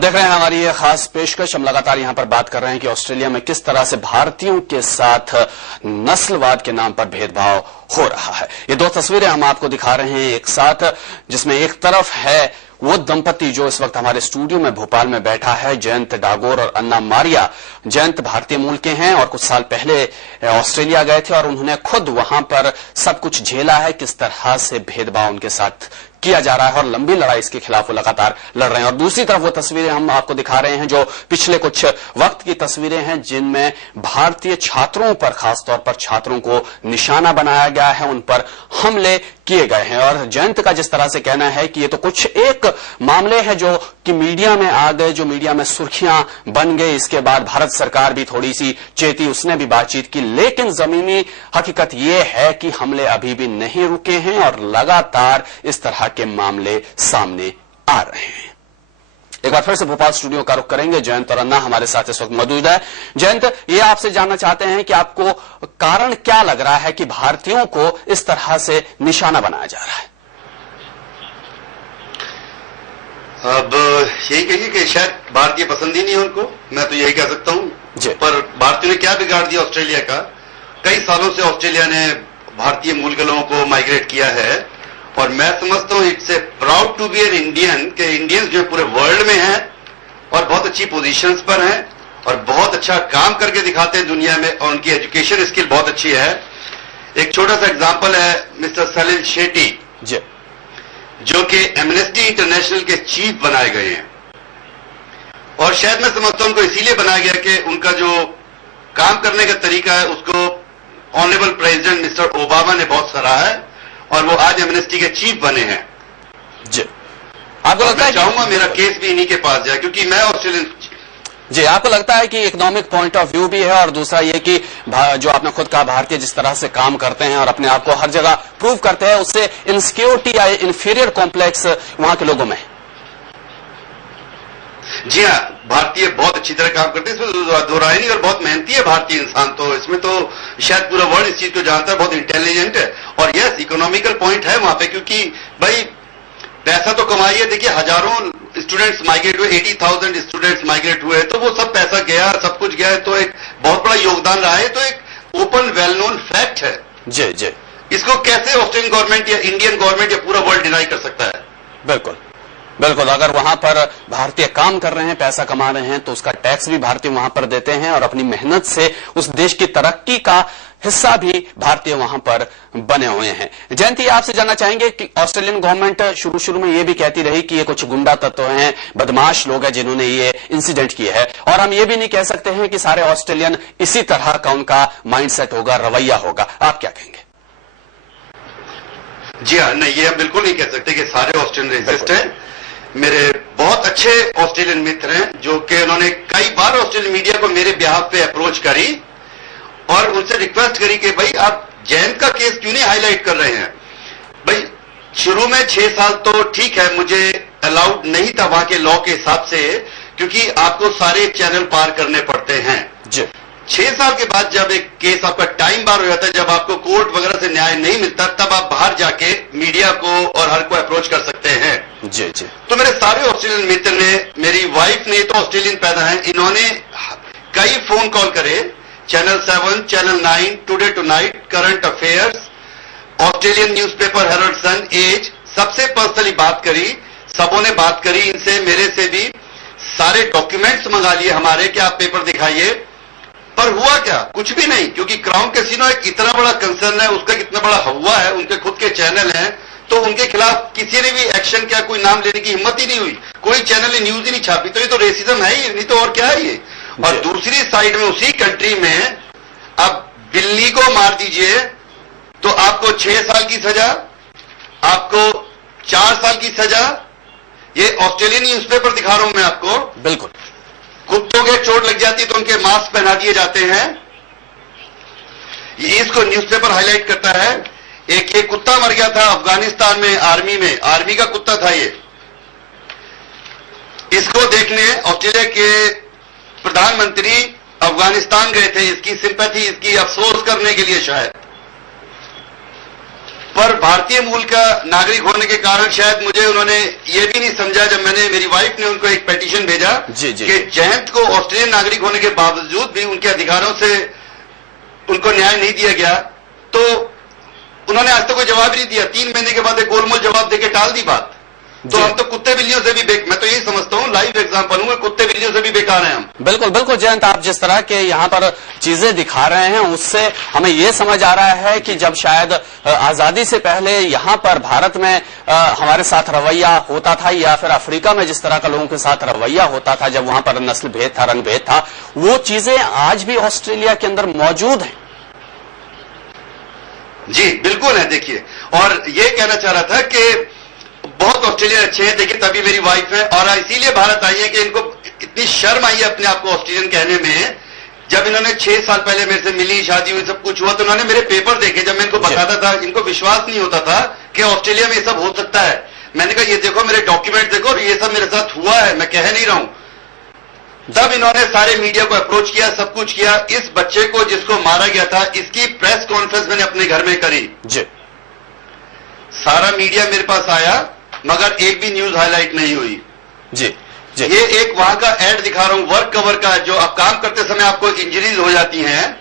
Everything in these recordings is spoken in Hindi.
देख रहे हैं हमारी ये खास पेशकश। हम लगातार यहां पर बात कर रहे हैं कि ऑस्ट्रेलिया में किस तरह से भारतीयों के साथ नस्लवाद के नाम पर भेदभाव हो रहा है। ये दो तस्वीरें हम आपको दिखा रहे हैं एक साथ, जिसमें एक तरफ है वो दंपति जो इस वक्त हमारे स्टूडियो में भोपाल में बैठा है, जयंत डागोर और अन्ना मारिया। जयंत भारतीय मूल के हैं और कुछ साल पहले ऑस्ट्रेलिया गए थे और उन्होंने खुद वहां पर सब कुछ झेला है, किस तरह से भेदभाव उनके साथ किया जा रहा है और लंबी लड़ाई इसके खिलाफ वो लगातार लड़ रहे हैं। और दूसरी तरफ वो तस्वीरें हम आपको दिखा रहे हैं जो पिछले कुछ वक्त की तस्वीरें हैं, जिनमें भारतीय छात्रों पर, खासतौर पर छात्रों को निशाना बनाया गया है, उन पर हमले किए गए हैं। और जयंत का जिस तरह से कहना है कि ये तो कुछ एक मामले हैं जो कि मीडिया में आ गए, जो मीडिया में सुर्खियां बन गए, इसके बाद भारत सरकार भी थोड़ी सी चेती, उसने भी बातचीत की, लेकिन जमीनी हकीकत ये है कि हमले अभी भी नहीं रुके हैं और लगातार इस तरह के मामले सामने आ रहे हैं। एक बार फिर से भोपाल स्टूडियो का रुख करेंगे। जयंत और अन्ना हमारे साथ इस वक्त मौजूद है। जयंत, ये आपसे जानना चाहते हैं कि आपको कारण क्या लग रहा है कि भारतीयों को इस तरह से निशाना बनाया जा रहा है? अब यही कहिए कि शायद भारतीय पसंद ही नहीं है उनको, मैं तो यही कह सकता हूं। पर भारतीयों ने क्या बिगाड़ दिया ऑस्ट्रेलिया का? कई सालों से ऑस्ट्रेलिया ने भारतीय मूल के लोगों को माइग्रेट किया है और मैं समझता हूं it's a proud to be an Indian, के इंडियंस जो पूरे वर्ल्ड में हैं और बहुत अच्छी पोजीशंस पर हैं और बहुत अच्छा काम करके दिखाते हैं दुनिया में और उनकी एजुकेशन स्किल बहुत अच्छी है। एक छोटा सा एग्जांपल है मिस्टर सलिल शेट्टी जो कि एमनेस्टी इंटरनेशनल के चीफ बनाए गए हैं और शायद मैं समझता हूं उनको इसीलिए बनाया गया कि उनका जो काम करने का तरीका है उसको ऑनरेबल प्रेसिडेंट मिस्टर ओबामा ने बहुत सराहा है और वो आज एमनेस्टी के चीफ बने हैं। जी, आपको लगता है? चाहूंगा मेरा केस भी इन्हीं के पास जाए क्योंकि मैं ऑस्ट्रेलियन। जी, आपको लगता है कि इकोनॉमिक पॉइंट ऑफ व्यू भी है और दूसरा ये कि जो आपने खुद कहा भारतीय जिस तरह से काम करते हैं और अपने आप को हर जगह प्रूव करते हैं, उससे इनसिक्योरिटी या इन्फीरियर कॉम्प्लेक्स वहां के लोगों में? जी हाँ, भारतीय बहुत अच्छी तरह काम करते हैं, इसमें दो राय नहीं, और बहुत मेहनती है भारतीय इंसान, तो इसमें तो शायद पूरा वर्ल्ड इस चीज को जानता है, बहुत इंटेलिजेंट है। और यस, इकोनॉमिकल पॉइंट है वहां पे क्योंकि भाई पैसा तो कमाइए। देखिए हजारों स्टूडेंट्स माइग्रेट हुए, 80,000 स्टूडेंट्स माइग्रेट हुए, तो वो सब पैसा गया, सब कुछ गया, तो एक बहुत बड़ा योगदान रहा है, तो एक ओपन वेल नोन फैक्ट है। जी जी, इसको कैसे ऑस्ट्रेलियन गवर्नमेंट या इंडियन गवर्नमेंट या पूरा वर्ल्ड डिनाई कर सकता है? बिल्कुल बिल्कुल, अगर वहां पर भारतीय काम कर रहे हैं, पैसा कमा रहे हैं, तो उसका टैक्स भी भारतीय वहां पर देते हैं और अपनी मेहनत से उस देश की तरक्की का हिस्सा भी भारतीय वहां पर बने हुए हैं। जयंती, आपसे जानना चाहेंगे कि ऑस्ट्रेलियन गवर्नमेंट शुरू में ये भी कहती रही कि ये कुछ गुंडा तत्व हैं, बदमाश लोग हैं जिन्होंने ये इंसिडेंट किया है, और हम ये भी नहीं कह सकते हैं कि सारे ऑस्ट्रेलियन इसी तरह का उनका माइंडसेट होगा, रवैया होगा। आप क्या कहेंगे? जी हाँ, नहीं, ये हम बिल्कुल नहीं कह सकते कि सारे ऑस्ट्रेलियन रेसिस्ट हैं। मेरे बहुत अच्छे ऑस्ट्रेलियन मित्र हैं जो कि उन्होंने कई बार ऑस्ट्रेलियन मीडिया को मेरे बिहाफ पे अप्रोच करी और उनसे रिक्वेस्ट करी कि भाई आप जयंत का केस क्यों नहीं हाईलाइट कर रहे हैं? भाई शुरू में 6 साल तो ठीक है, मुझे अलाउड नहीं था वहां के लॉ के हिसाब से, क्योंकि आपको सारे चैनल पार करने पड़ते हैं। 6 साल के बाद जब एक केस आपका टाइम बार हो जाता है, जब आपको कोर्ट वगैरह से न्याय नहीं मिलता, तब आप बाहर जाके मीडिया को और हर को अप्रोच कर सकते हैं। जी जी, तो मेरे सारे ऑस्ट्रेलियन मित्र ने, मेरी वाइफ ने तो ऑस्ट्रेलियन पैदा है, इन्होंने कई फोन कॉल करे, channel 7, channel 9, Today Tonight, Current Affairs, Australian newspaper Herald Sun, Age, सबसे पर्सनली बात करी, सबों ने बात करी इनसे, मेरे से भी सारे डॉक्यूमेंट्स मंगा लिए हमारे कि आप पेपर दिखाइए। पर हुआ क्या? कुछ भी नहीं, क्योंकि क्राउन कैसीनो एक इतना बड़ा कंसर्न है, उसका कितना बड़ा हवा है, उनके खुद के चैनल हैं, तो उनके खिलाफ किसी ने भी एक्शन किया, कोई नाम लेने की हिम्मत ही नहीं हुई, कोई चैनल ने न्यूज ही नहीं छापी। तो ये तो रेसिज्म है ही नहीं, तो और क्या है ये? और दूसरी साइड में उसी कंट्री में अब बिल्ली को मार दीजिए तो आपको 6 साल की सजा, आपको 4 साल की सजा। ये ऑस्ट्रेलियन न्यूज़पेपर दिखा रहा हूं मैं आपको। बिल्कुल, कुत्तों के चोट लग जाती है तो उनके मास्क पहना दिए जाते हैं। ये इसको न्यूज़पेपर हाईलाइट करता है। एक ये कुत्ता मर गया था अफगानिस्तान में, आर्मी का कुत्ता था ये। इसको देखने ऑस्ट्रेलिया के प्रधानमंत्री अफगानिस्तान गए थे, इसकी सिंपैथी, इसकी अफसोस करने के लिए शायद। पर भारतीय मूल का नागरिक होने के कारण शायद मुझे उन्होंने ये भी नहीं समझा, जब मैंने मेरी वाइफ ने उनको एक पिटीशन भेजा जी, जी। कि जयंत को ऑस्ट्रेलियन नागरिक होने के बावजूद भी उनके अधिकारों से उनको न्याय नहीं दिया गया, तो उन्होंने आज तक कोई जवाब नहीं दिया। 3 महीने के बाद एक गोलमोल जवाब देके टाल दी बात। तो हम तो कुत्ते बिल्लियों से भी मैं तो यही समझता हूं, लाइव एग्जांपल हूं, कुत्ते बिल्लियों से भी बेकार हैं हम। बिल्कुल बिल्कुल जयंत, आप जिस तरह के यहाँ पर चीजें दिखा रहे हैं उससे हमें ये समझ आ रहा है कि जब शायद आजादी से पहले यहाँ पर भारत में हमारे साथ रवैया होता था, या फिर अफ्रीका में जिस तरह का लोगों के साथ रवैया होता था, जब वहां पर नस्ल भेद था, रंग भेद था, वो चीजें आज भी ऑस्ट्रेलिया के अंदर मौजूद हैं। जी बिल्कुल है। देखिए, और ये कहना चाह रहा था कि बहुत ऑस्ट्रेलियन अच्छे हैं। देखिए, तभी मेरी वाइफ है और इसीलिए भारत आई है कि इनको इतनी शर्म आई है अपने आप को ऑस्ट्रेलियन कहने में। जब इन्होंने 6 साल पहले मेरे से मिली, शादी हुई, सब कुछ हुआ, तो इन्होंने मेरे पेपर देखे। जब मैं इनको बताता था, इनको विश्वास नहीं होता था कि ऑस्ट्रेलिया में ये सब हो सकता है। मैंने कहा, ये देखो मेरे डॉक्यूमेंट देखो, और ये सब मेरे साथ हुआ है, मैं कह नहीं रहा हूं। तब इन्होंने सारे मीडिया को अप्रोच किया, सब कुछ किया। इस बच्चे को जिसको मारा गया था, इसकी प्रेस कॉन्फ्रेंस मैंने अपने घर में करी जी। सारा मीडिया मेरे पास आया, मगर एक भी न्यूज हाईलाइट नहीं हुई। जी जी। ये एक वहां का एड दिखा रहा हूं, वर्क कवर का, जो आप काम करते समय आपको इंजरीज हो जाती हैं,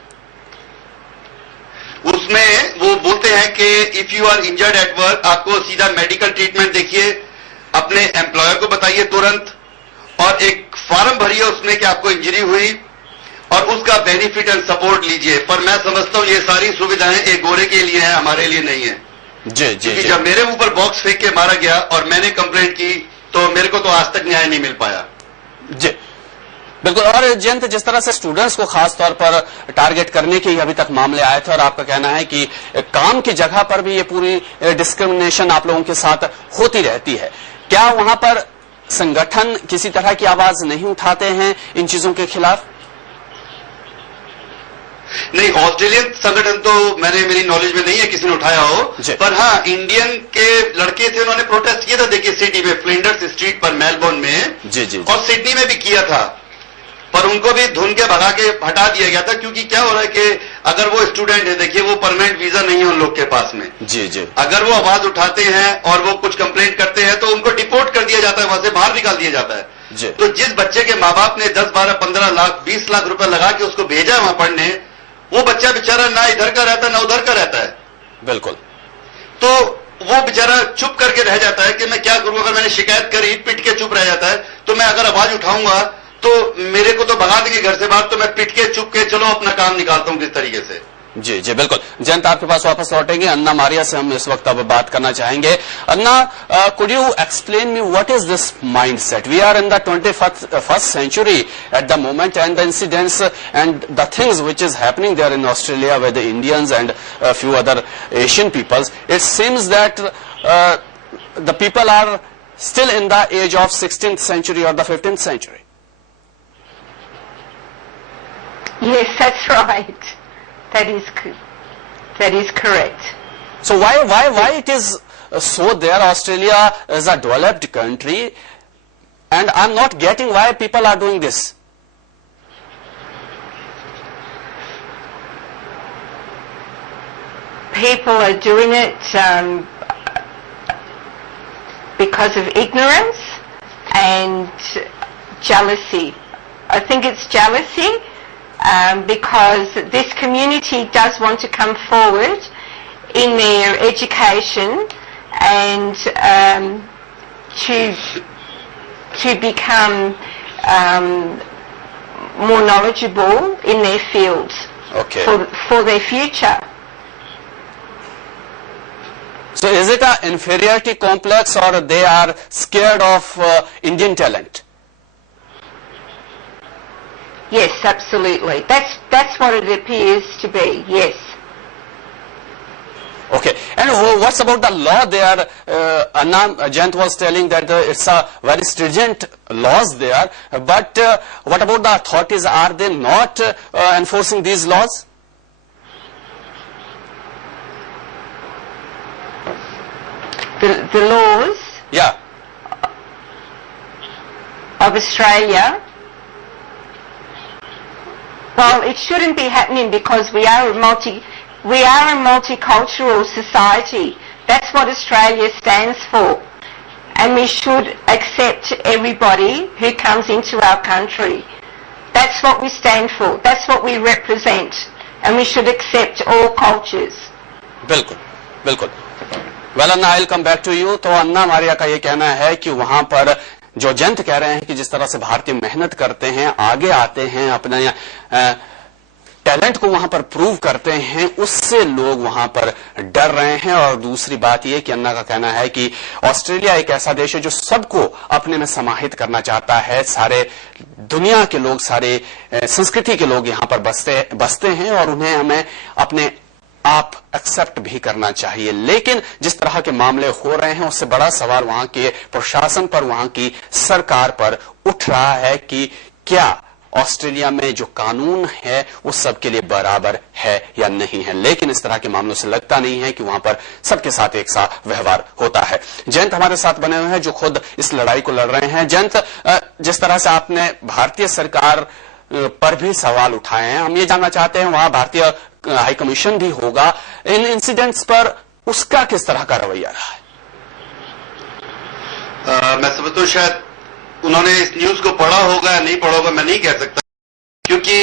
उसमें वो बोलते हैं कि if you are injured at work, आपको सीधा मेडिकल ट्रीटमेंट देखिए, अपने एम्प्लॉयर को बताइए तुरंत, और एक फॉर्म भरिए उसमें कि आपको इंजरी हुई, और उसका बेनिफिट एंड सपोर्ट लीजिए। पर मैं समझता हूं ये सारी सुविधाएं एक गोरे के लिए हैं, हमारे लिए नहीं है। जी जी जी। जब मेरे ऊपर बॉक्स फेंक के मारा गया और मैंने कंप्लेंट की, तो मेरे को तो आज तक न्याय नहीं मिल पाया। जी बिल्कुल। और जयंत, जिस तरह से स्टूडेंट्स को खास तौर पर टारगेट करने के अभी तक मामले आए थे, और आपका कहना है कि काम की जगह पर भी ये पूरी डिस्क्रिमिनेशन आप लोगों के साथ होती रहती है, क्या वहां पर संगठन किसी तरह की आवाज नहीं उठाते हैं इन चीजों के खिलाफ? नहीं, ऑस्ट्रेलियन संगठन तो मेरी नॉलेज में नहीं है किसी ने उठाया हो, पर हाँ, इंडियन के लड़के थे, उन्होंने प्रोटेस्ट किया था। देखिए, सिटी में फ्लिंडर्स स्ट्रीट पर मेलबोर्न में, जी जी, और सिडनी में भी किया था, पर उनको भी धुन के भगा के हटा दिया गया था। क्योंकि क्या हो रहा है कि अगर वो स्टूडेंट है, देखिए वो परमानेंट वीजा नहीं है उन लोग के पास में। जी जी। अगर वो आवाज उठाते हैं और वो कुछ कंप्लेंट करते हैं, तो उनको डिपोर्ट कर दिया जाता है, वहां से बाहर निकाल दिया जाता है। तो जिस बच्चे के माँ बाप ने 10, 12, 15 लाख, 20 लाख रुपए लगा के उसको भेजा है वहां पढ़ने, वो बच्चा बेचारा ना इधर का रहता है ना उधर का रहता है। बिल्कुल। तो वो बेचारा चुप करके रह जाता है कि मैं क्या करूं। अगर मैंने शिकायत करी, पिट के चुप रह जाता है। तो मैं अगर आवाज उठाऊंगा तो मेरे को तो भगा देंगे घर से बाहर, तो मैं पिट के चुप के चलो अपना काम निकालता हूं किस तरीके से। जी जी बिल्कुल। जयंत, आपके पास वापस लौटेंगे। अन्ना मारिया से हम इस वक्त अब बात करना चाहेंगे। Anna, could you explain me what is this mindset? We are in the 21st century at the moment, and the incidents and the things which is happening there in Australia with the Indians and a few other Asian peoples, it seems that the people are still in the age of 16th century or the 15th century. Yes, that's right. That is correct. So why it is so there? Australia is a developed country, and I'm not getting why people are doing this. People are doing it because of ignorance and jealousy. I think it's jealousy. Because this community does want to come forward in their education and to become more knowledgeable in their fields. Okay. For their future. So is it an inferiority complex, or they are scared of Indian talent? Yes, absolutely. That's what it appears to be. Yes. Okay. And what's about the law there? Anna, Jayant was telling that it's a very stringent laws there. But what about the authorities? Are they not enforcing these laws? The laws. Yeah. Of Australia. Well, it shouldn't be happening because we are a We are a multicultural society. That's what Australia stands for. And we should accept everybody who comes into our country. That's what we stand for. That's what we represent. And we should accept all cultures. बिल्कुल, बिल्कुल। Well Anna, I will come back to you. तो अन्ना मारिया का ये कहना है कि वहां पर जो जयंत कह रहे हैं कि जिस तरह से भारतीय मेहनत करते हैं, आगे आते हैं, अपने टैलेंट को वहां पर प्रूव करते हैं, उससे लोग वहां पर डर रहे हैं। और दूसरी बात यह कि अन्ना का कहना है कि ऑस्ट्रेलिया एक ऐसा देश है जो सबको अपने में समाहित करना चाहता है। सारे दुनिया के लोग, सारे संस्कृति के लोग यहां पर बसते हैं और उन्हें हमें अपने आप एक्सेप्ट भी करना चाहिए। लेकिन जिस तरह के मामले हो रहे हैं, उससे बड़ा सवाल वहां के प्रशासन पर, वहां की सरकार पर उठ रहा है कि क्या ऑस्ट्रेलिया में जो कानून है वो सबके लिए बराबर है या नहीं है। लेकिन इस तरह के मामलों से लगता नहीं है कि वहां पर सबके साथ एक सा व्यवहार होता है। जयंत हमारे साथ बने हुए हैं जो खुद इस लड़ाई को लड़ रहे हैं। जयंत, जिस तरह से आपने भारतीय सरकार पर भी सवाल उठाए हैं, हम ये जानना चाहते हैं वहां भारतीय हाई कमीशन भी होगा, इन इंसिडेंट्स पर उसका किस तरह का रवैया रहा है? मैं समझता हूं शायद उन्होंने इस न्यूज को पढ़ा होगा या नहीं पढ़ा होगा, मैं नहीं कह सकता, क्योंकि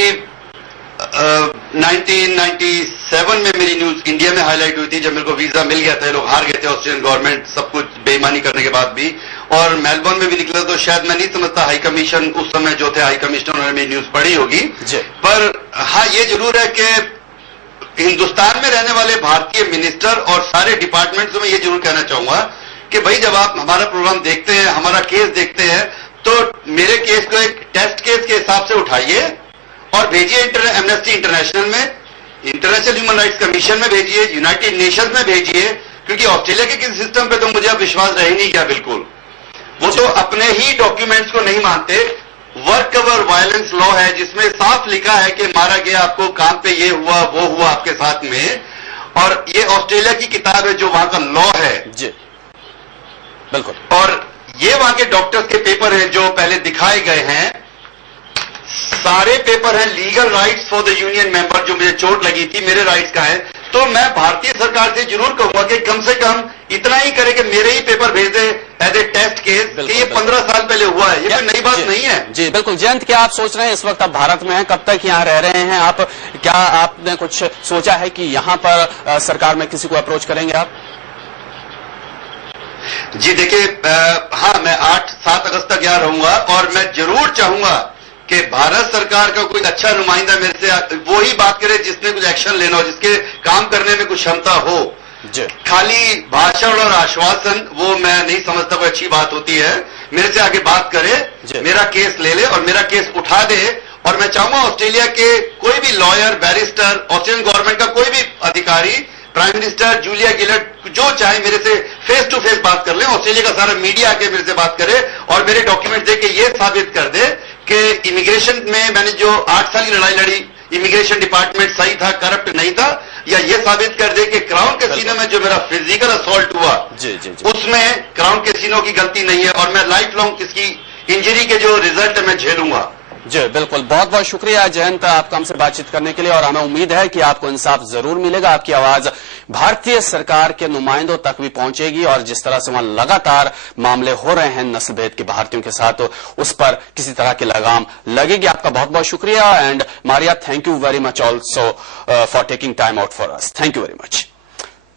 1997 में मेरी न्यूज इंडिया में हाईलाइट हुई थी जब मेरे को वीजा मिल गया था। लोग हार गए थे, ऑस्ट्रेलियन गवर्नमेंट सब कुछ बेईमानी करने के बाद भी, और मेलबर्न में भी निकला। तो शायद मैं नहीं समझता हाई कमीशन उस समय जो थे हाई कमिश्नर, उन्होंने मेरी न्यूज पढ़ी होगी। पर हाँ, ये जरूर है कि हिंदुस्तान में रहने वाले भारतीय मिनिस्टर और सारे डिपार्टमेंट्स में ये जरूर कहना चाहूंगा कि भाई जब आप हमारा प्रोग्राम देखते हैं, हमारा केस देखते हैं, तो मेरे केस को एक टेस्ट केस के हिसाब से उठाइए और भेजिए एमनेस्टी इंटरनेशनल में, इंटरनेशनल ह्यूमन राइट्स कमीशन में भेजिए, यूनाइटेड नेशंस में भेजिए, क्योंकि ऑस्ट्रेलिया के किसी सिस्टम पे तो मुझे अब विश्वास रह ही नहीं गया बिल्कुल। वो तो अपने ही डॉक्यूमेंट्स को नहीं मानते। वर्क कवर वायलेंस लॉ है जिसमें साफ लिखा है कि मारा गया, आपको काम पे ये हुआ वो हुआ आपके साथ में, और ये ऑस्ट्रेलिया की किताब है जो वहां का लॉ है जी, बिल्कुल। और ये वहां के डॉक्टर्स के पेपर हैं जो पहले दिखाए गए हैं, सारे पेपर हैं legal rights for the union member. जो मुझे चोट लगी थी, मेरे राइट्स का है। तो मैं भारतीय सरकार से जरूर कहूंगा कि कम से कम इतना ही करे कि मेरे ही पेपर भेज दे एज ए टेस्ट केस, कि ये 15 साल पहले हुआ है, ये कोई नई बात नहीं है। जी बिल्कुल। जयंत, क्या आप सोच रहे हैं, इस वक्त आप भारत में हैं, कब तक यहाँ रह रहे हैं आप, क्या आपने कुछ सोचा है कि यहाँ पर सरकार में किसी को अप्रोच करेंगे आप? जी देखिए, हाँ, मैं 8-7 अगस्त तक यहाँ रहूंगा और मैं जरूर चाहूंगा कि भारत सरकार का कोई अच्छा नुमाइंदा मेरे से वो ही बात करे जिसने कुछ एक्शन लेना हो, जिसके काम करने में कुछ क्षमता हो। खाली भाषण और आश्वासन वो मैं नहीं समझता कोई अच्छी बात होती है। मेरे से आगे बात करे, मेरा केस ले ले और मेरा केस उठा दे। और मैं चाहूंगा ऑस्ट्रेलिया के कोई भी लॉयर, बैरिस्टर, ऑस्ट्रेलियन गवर्नमेंट का कोई भी अधिकारी, प्राइम मिनिस्टर जूलिया गिलर्ड, जो चाहे मेरे से फेस टू फेस बात कर ले। ऑस्ट्रेलिया का सारा मीडिया आके मेरे से बात करे और मेरे डॉक्यूमेंट दे के ये साबित कर दे कि इमिग्रेशन में मैंने जो 8 साल की लड़ाई लड़ी, इमिग्रेशन डिपार्टमेंट सही था, करप्ट नहीं था, या ये साबित कर दे कि क्राउन कैसीनो में जो मेरा फिजिकल असॉल्ट हुआ उसमें क्राउन कैसीनो की गलती नहीं है, और मैं लाइफ लॉन्ग इसकी इंजरी के जो रिजल्ट है मैं झेलूंगा। जी बिल्कुल। बहुत बहुत शुक्रिया जयंत आपका हमसे बातचीत करने के लिए, और हमें उम्मीद है कि आपको इंसाफ जरूर मिलेगा, आपकी आवाज भारतीय सरकार के नुमाइंदों तक भी पहुंचेगी, और जिस तरह से वहां लगातार मामले हो रहे हैं नस्ल भेद के भारतीयों के साथ, तो उस पर किसी तरह की लगाम लगेगी। आपका बहुत बहुत शुक्रिया। And Maria, thank you very much also for taking time out for us. Thank you very much.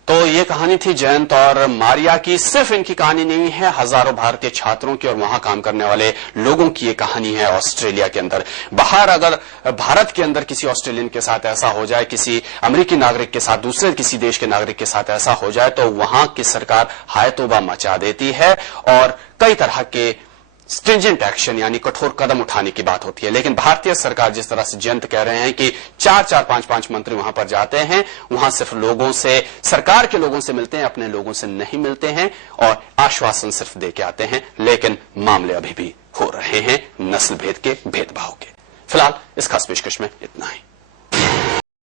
तो ये कहानी थी जयंत और मारिया की। सिर्फ इनकी कहानी नहीं है, हजारों भारतीय छात्रों की और वहां काम करने वाले लोगों की ये कहानी है ऑस्ट्रेलिया के अंदर। बाहर अगर भारत के अंदर किसी ऑस्ट्रेलियन के साथ ऐसा हो जाए, किसी अमेरिकी नागरिक के साथ, दूसरे किसी देश के नागरिक के साथ ऐसा हो जाए, तो वहां की सरकार हाय तौबा मचा देती है और कई तरह के स्ट्रिंजेंट एक्शन यानी कठोर कदम उठाने की बात होती है। लेकिन भारतीय सरकार, जिस तरह से जयंत कह रहे हैं कि 4-4, 5-5 मंत्री वहां पर जाते हैं, वहां सिर्फ लोगों से, सरकार के लोगों से मिलते हैं, अपने लोगों से नहीं मिलते हैं, और आश्वासन सिर्फ दे के आते हैं। लेकिन मामले अभी भी हो रहे हैं नस्ल भेद के, भेदभाव के। फिलहाल इस खास पेशकश में इतना ही।